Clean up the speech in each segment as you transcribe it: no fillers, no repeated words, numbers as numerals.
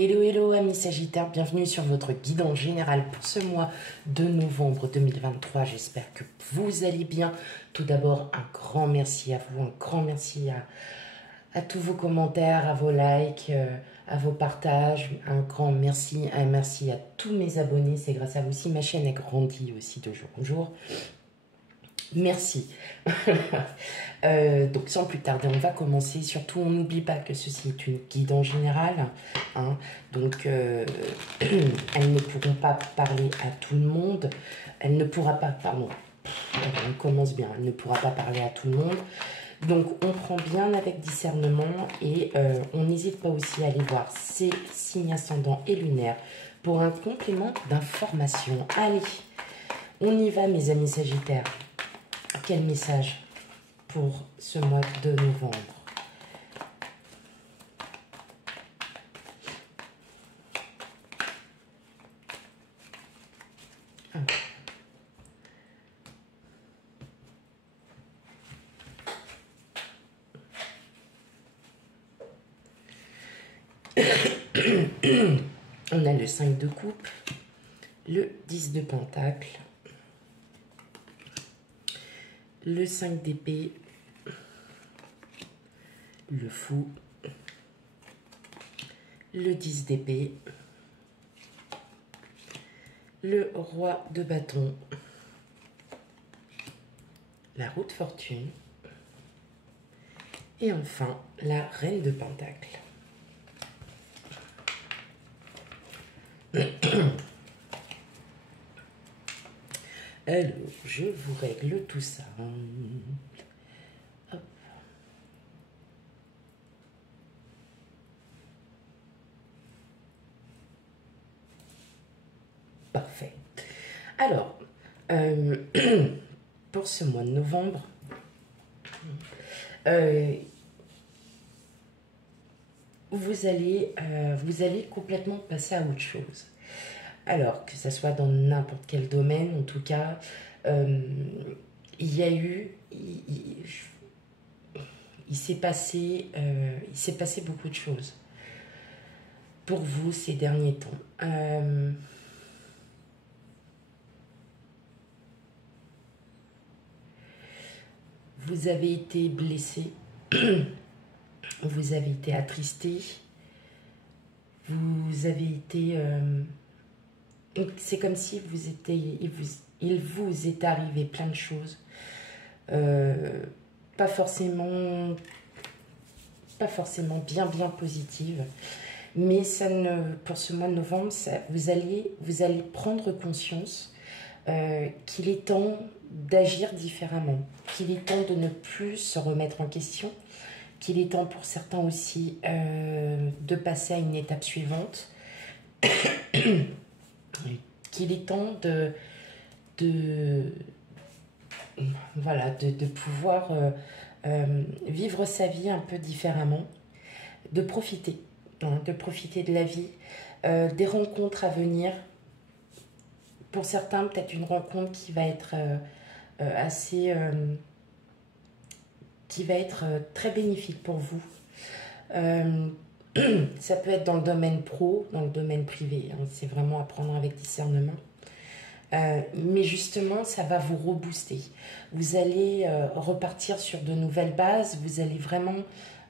Hello, hello amis Sagittaires, bienvenue sur votre guide en général pour ce mois de novembre 2023. J'espère que vous allez bien. Tout d'abord, un grand merci à vous, un grand merci à tous vos commentaires, à vos likes, à vos partages. Un grand merci, un merci à tous mes abonnés. C'est grâce à vous aussi, ma chaîne a grandi aussi de jour en jour. Merci. Donc sans plus tarder, on va commencer. Surtout, on n'oublie pas que ceci est une guide en général. Hein. Donc, elles ne pourront pas parler à tout le monde. Elle ne pourra pas, pardon, on commence bien. Elle ne pourra pas parler à tout le monde. Donc, on prend bien avec discernement et on n'hésite pas aussi à aller voir ses signes ascendants et lunaires pour un complément d'information. Allez, on y va mes amis Sagittaires. Quel message pour ce mois de novembre? Ah. On a le 5 de coupe, le 10 de pentacle, le 5 d'épée, le fou, le 10 d'épée, le roi de bâton, la roue de fortune et enfin la reine de pentacle. Alors, je vous règle tout ça. Hop. Parfait. Alors, pour ce mois de novembre, vous allez complètement passer à autre chose. Alors, que ce soit dans n'importe quel domaine, en tout cas, il s'est passé beaucoup de choses pour vous ces derniers temps. Vous avez été blessé, vous avez été attristé, vous avez été... c'est comme si il vous est arrivé plein de choses, pas forcément bien positives, mais ça ne, pour ce mois de novembre, vous allez prendre conscience qu'il est temps d'agir différemment, qu'il est temps de ne plus se remettre en question, qu'il est temps pour certains aussi de passer à une étape suivante. Qu'il est temps de pouvoir vivre sa vie un peu différemment, de profiter de la vie, des rencontres à venir. Pour certains, peut-être une rencontre qui va être qui va être très bénéfique pour vous. Ça peut être dans le domaine pro, dans le domaine privé. Hein, c'est vraiment à prendre avec discernement. Mais justement, ça va vous rebooster. Vous allez repartir sur de nouvelles bases. Vous allez vraiment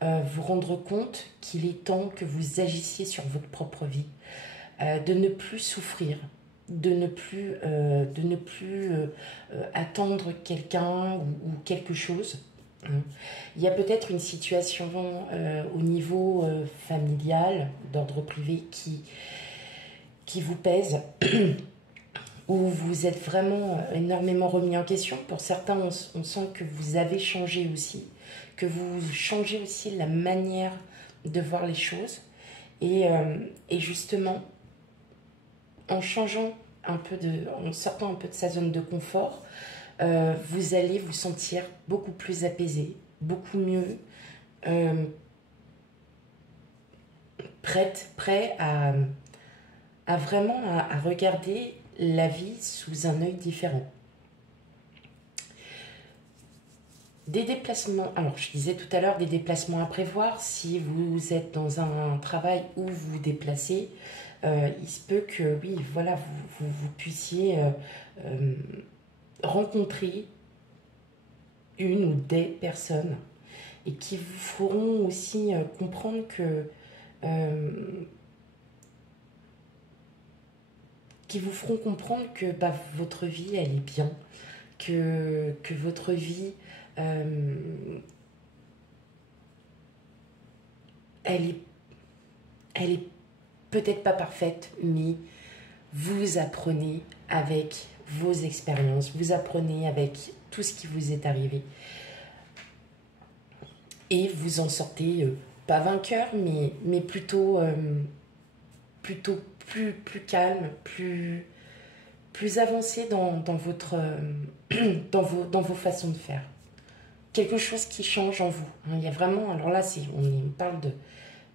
vous rendre compte qu'il est temps que vous agissiez sur votre propre vie. De ne plus souffrir, de ne plus attendre quelqu'un ou quelque chose. Il y a peut-être une situation au niveau familial, d'ordre privé, qui vous pèse, où vous êtes vraiment énormément remis en question. Pour certains, on sent que vous avez changé aussi, que vous changez aussi la manière de voir les choses. Et justement, en sortant un peu de sa zone de confort, vous allez vous sentir beaucoup plus apaisé, beaucoup mieux, prêt à vraiment à regarder la vie sous un œil différent. Des déplacements, alors je disais tout à l'heure des déplacements à prévoir. Si vous êtes dans un travail où vous vous déplacez, il se peut que, oui, voilà, vous puissiez euh, rencontrer une ou des personnes et qui vous feront aussi comprendre que bah, votre vie elle est bien, que votre vie euh, elle est, elle est peut-être pas parfaite, mais vous apprenez avec vos expériences, vous apprenez avec tout ce qui vous est arrivé et vous en sortez pas vainqueur, mais plutôt, plutôt plus calme, plus avancé dans votre, dans vos façons de faire. Quelque chose qui change en vous. Il y a vraiment, alors là, on parle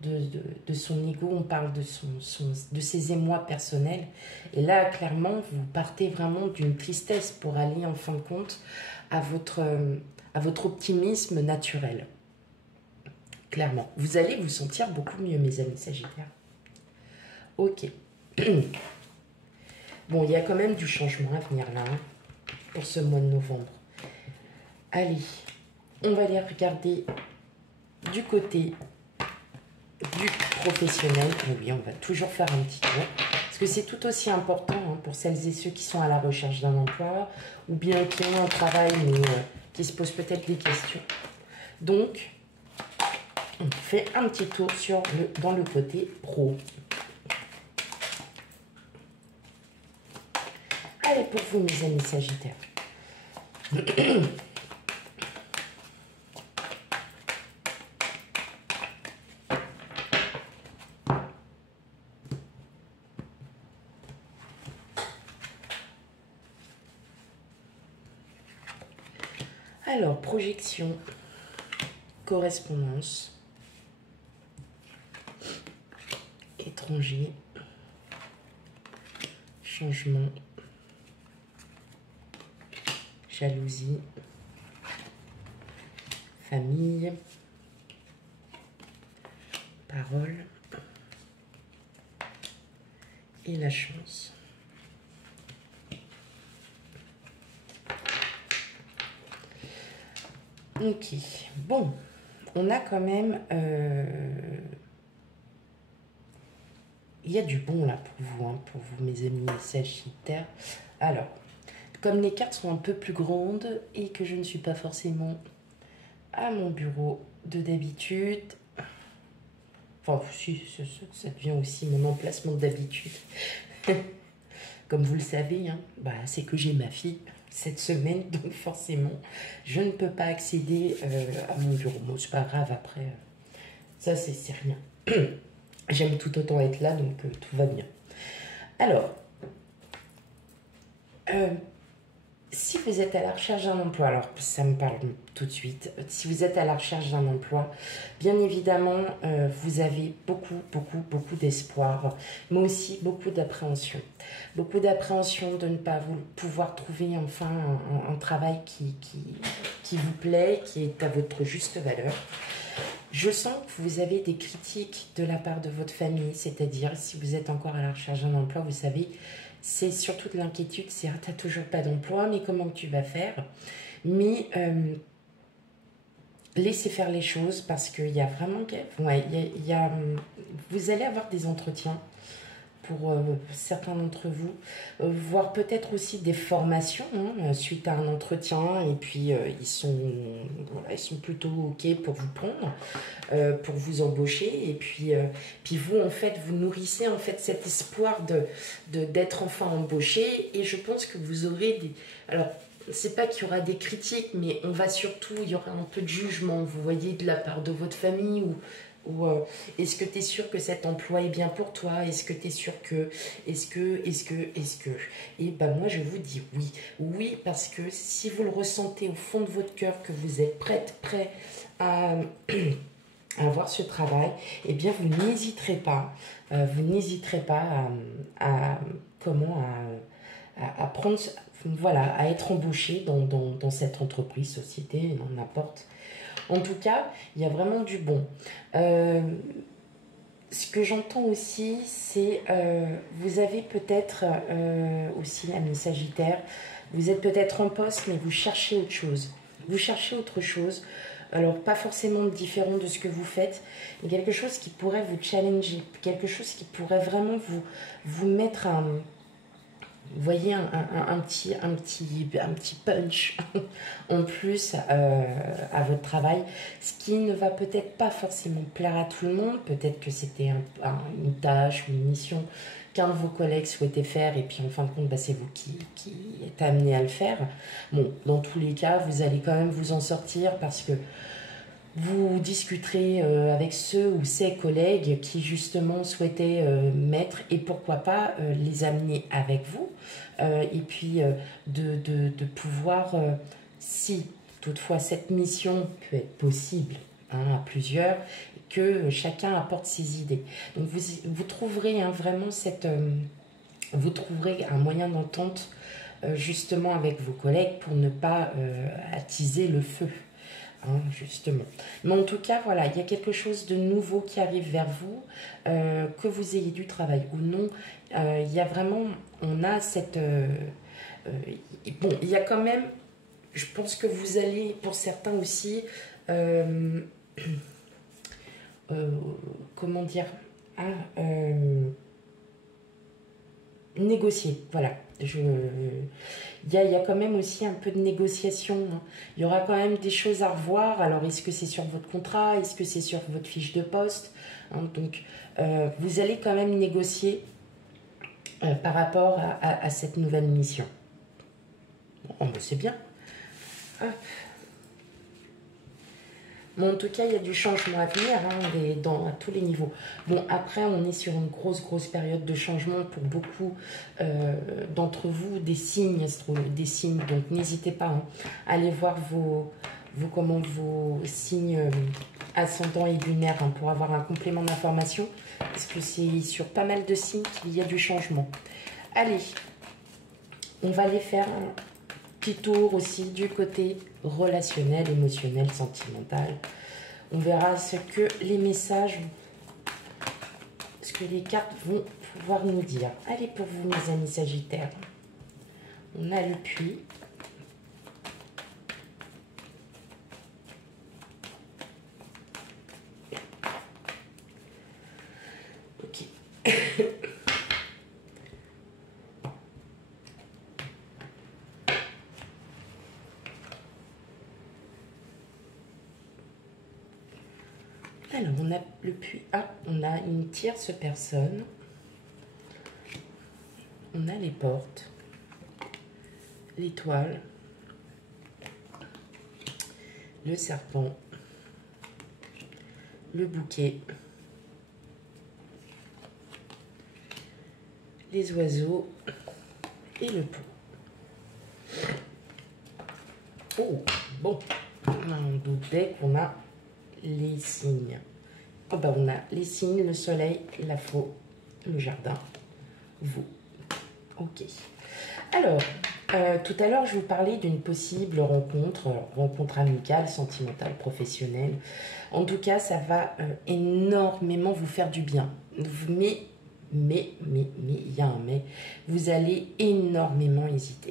de son ego, on parle de ses émois personnels. Et là, clairement, vous partez vraiment d'une tristesse pour aller, en fin de compte, à votre optimisme naturel. Clairement. Vous allez vous sentir beaucoup mieux, mes amis Sagittaires. Ok. Bon, il y a quand même du changement à venir là, hein, pour ce mois de novembre. Allez, on va aller regarder du côté du professionnel. Oui, on va toujours faire un petit tour. Parce que c'est tout aussi important hein, pour celles et ceux qui sont à la recherche d'un emploi ou bien qui ont un travail mais qui se posent peut-être des questions. Donc, on fait un petit tour dans le côté pro. Allez, pour vous, mes amis Sagittaires. Alors, projection, correspondance, étranger, changement, jalousie, famille, parole et la chance. Ok, bon, on a quand même... il y a du bon là pour vous mes amis Sagittaires. Alors, comme les cartes sont un peu plus grandes et que je ne suis pas forcément à mon bureau de d'habitude, enfin si, ça devient aussi mon emplacement d'habitude. Comme vous le savez, hein, bah, c'est que j'ai ma fille cette semaine, donc forcément, je ne peux pas accéder à mon bureau. Bon, c'est pas grave, après, ça c'est rien. J'aime tout autant être là, donc tout va bien. Alors, si vous êtes à la recherche d'un emploi, alors ça me parle tout de suite, si vous êtes à la recherche d'un emploi, bien évidemment, vous avez beaucoup d'espoir, mais aussi beaucoup d'appréhension. Beaucoup d'appréhension de ne pas pouvoir trouver enfin un travail qui vous plaît, qui est à votre juste valeur. Je sens que vous avez des critiques de la part de votre famille, c'est-à-dire si vous êtes encore à la recherche d'un emploi, vous savez, c'est surtout de l'inquiétude, c'est « t'as toujours pas d'emploi, mais comment tu vas faire ?» Mais laissez faire les choses parce qu'il y a vraiment... Ouais, vous allez avoir des entretiens pour certains d'entre vous, voire peut-être aussi des formations hein, suite à un entretien et puis ils sont plutôt OK pour vous prendre, pour vous embaucher et puis vous en fait vous nourrissez en fait cet espoir d'être enfin embauché et je pense que vous aurez des... Alors, c'est pas qu'il y aura des critiques, mais il y aura un peu de jugement, vous voyez, de la part de votre famille ou est-ce que tu es sûr que cet emploi est bien pour toi? Est-ce que tu es sûr que... Est-ce que... Et ben moi, je vous dis oui. Oui, parce que si vous le ressentez au fond de votre cœur, que vous êtes prêt à avoir ce travail, eh bien, vous n'hésiterez pas. Vous n'hésiterez pas à prendre, voilà, à être embauché dans cette entreprise, société, n'importe. En tout cas, il y a vraiment du bon. Ce que j'entends aussi, c'est vous avez peut-être aussi, ami Sagittaire, vous êtes peut-être en poste, mais vous cherchez autre chose. Vous cherchez autre chose. Alors, pas forcément différent de ce que vous faites, mais quelque chose qui pourrait vous challenger, quelque chose qui pourrait vraiment vous mettre vous voyez, un petit punch en plus à votre travail, ce qui ne va peut-être pas forcément plaire à tout le monde. Peut-être que c'était une tâche ou une mission qu'un de vos collègues souhaitait faire et puis en fin de compte, bah, c'est vous qui êtes amené à le faire. Bon, dans tous les cas, vous allez quand même vous en sortir parce que vous discuterez avec ceux ou ces collègues qui justement souhaitaient mettre et pourquoi pas les amener avec vous. Et puis de pouvoir, si toutefois cette mission peut être possible à plusieurs, que chacun apporte ses idées. Donc vous trouverez vraiment vous trouverez un moyen d'entente justement avec vos collègues pour ne pas attiser le feu. Justement. Mais en tout cas, voilà, il y a quelque chose de nouveau qui arrive vers vous, que vous ayez du travail ou non. Il y a vraiment, on a cette... bon, il y a quand même, je pense que vous allez, pour certains aussi, comment dire, négocier, voilà. Il y a quand même aussi un peu de négociation. Il y aura quand même des choses à revoir. Alors, est-ce que c'est sur votre contrat? Est-ce que c'est sur votre fiche de poste? Donc, vous allez quand même négocier par rapport à cette nouvelle mission. Bon, c'est bien. Hop. Bon, en tout cas, il y a du changement à venir à tous les niveaux. Bon, après, on est sur une grosse période de changement pour beaucoup d'entre vous, des signes, donc n'hésitez pas à aller voir vos signes ascendants et lunaires pour avoir un complément d'information, parce que c'est sur pas mal de signes qu'il y a du changement. Allez, on va aller faire un petit tour aussi du côté relationnel, émotionnel, sentimental. On verra ce que les messages, ce que les cartes vont pouvoir nous dire. Allez, pour vous, mes amis Sagittaires, on a le puits. Ok. Alors, on a le puits. On a une tierce personne. On a les portes. L'étoile. Le serpent. Le bouquet. Les oiseaux. Et le pot. Oh, bon. On doutait qu'on a les signes. Oh ben on a les signes, le soleil, la faux, le jardin, vous. Ok. Alors, tout à l'heure, je vous parlais d'une possible rencontre amicale, sentimentale, professionnelle. En tout cas, ça va énormément vous faire du bien. Mais, il y a un mais, vous allez énormément hésiter.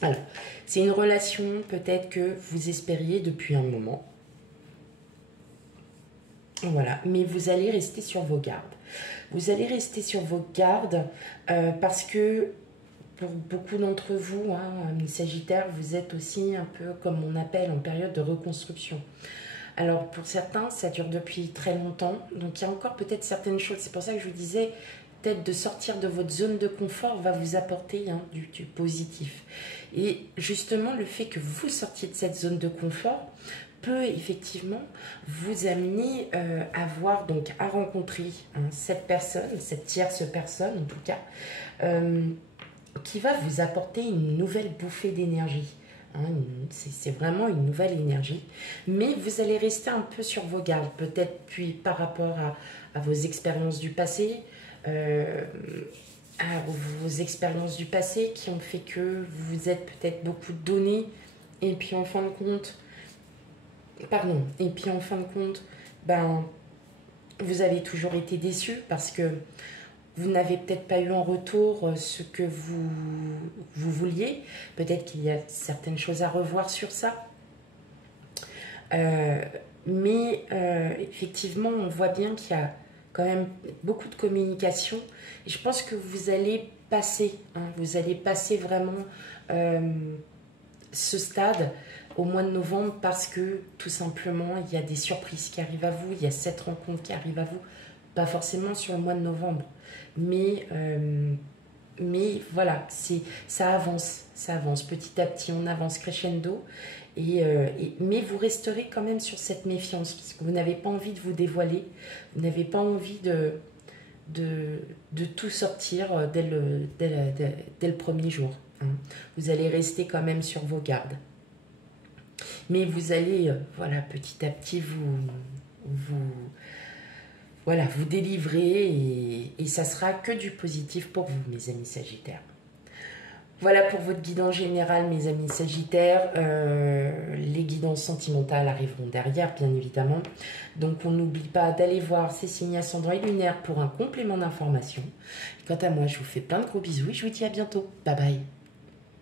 Alors, c'est une relation peut-être que vous espériez depuis un moment. Voilà, mais vous allez rester sur vos gardes. Vous allez rester sur vos gardes parce que pour beaucoup d'entre vous, mes Sagittaires, vous êtes aussi un peu comme on appelle en période de reconstruction. Alors pour certains, ça dure depuis très longtemps, donc il y a encore peut-être certaines choses. C'est pour ça que je vous disais, peut-être de sortir de votre zone de confort va vous apporter du positif. Et justement, le fait que vous sortiez de cette zone de confort peut effectivement vous amener à rencontrer cette personne, cette tierce personne en tout cas, qui va vous apporter une nouvelle bouffée d'énergie. C'est vraiment une nouvelle énergie, mais vous allez rester un peu sur vos gardes, peut-être puis par rapport à vos expériences du passé, vos expériences du passé qui ont fait que vous vous êtes peut-être beaucoup donné et puis en fin de compte, ben, vous avez toujours été déçu parce que vous n'avez peut-être pas eu en retour ce que vous vouliez. Peut-être qu'il y a certaines choses à revoir sur ça. Mais effectivement, on voit bien qu'il y a quand même beaucoup de communication. Et je pense que vous allez passer, vous allez passer vraiment ce stade au mois de novembre parce que tout simplement, il y a des surprises qui arrivent à vous, il y a cette rencontre qui arrive à vous, pas forcément sur le mois de novembre, mais voilà, ça avance petit à petit, on avance crescendo, mais vous resterez quand même sur cette méfiance parce que vous n'avez pas envie de vous dévoiler, vous n'avez pas envie de tout sortir dès le premier jour. Vous allez rester quand même sur vos gardes. Mais vous allez, voilà, petit à petit vous délivrer et ça sera que du positif pour vous, mes amis Sagittaires. Voilà pour votre guidance générale, mes amis Sagittaires. Les guidances sentimentales arriveront derrière, bien évidemment. Donc, on n'oublie pas d'aller voir ces signes ascendants et lunaires pour un complément d'information. Quant à moi, je vous fais plein de gros bisous et je vous dis à bientôt. Bye bye.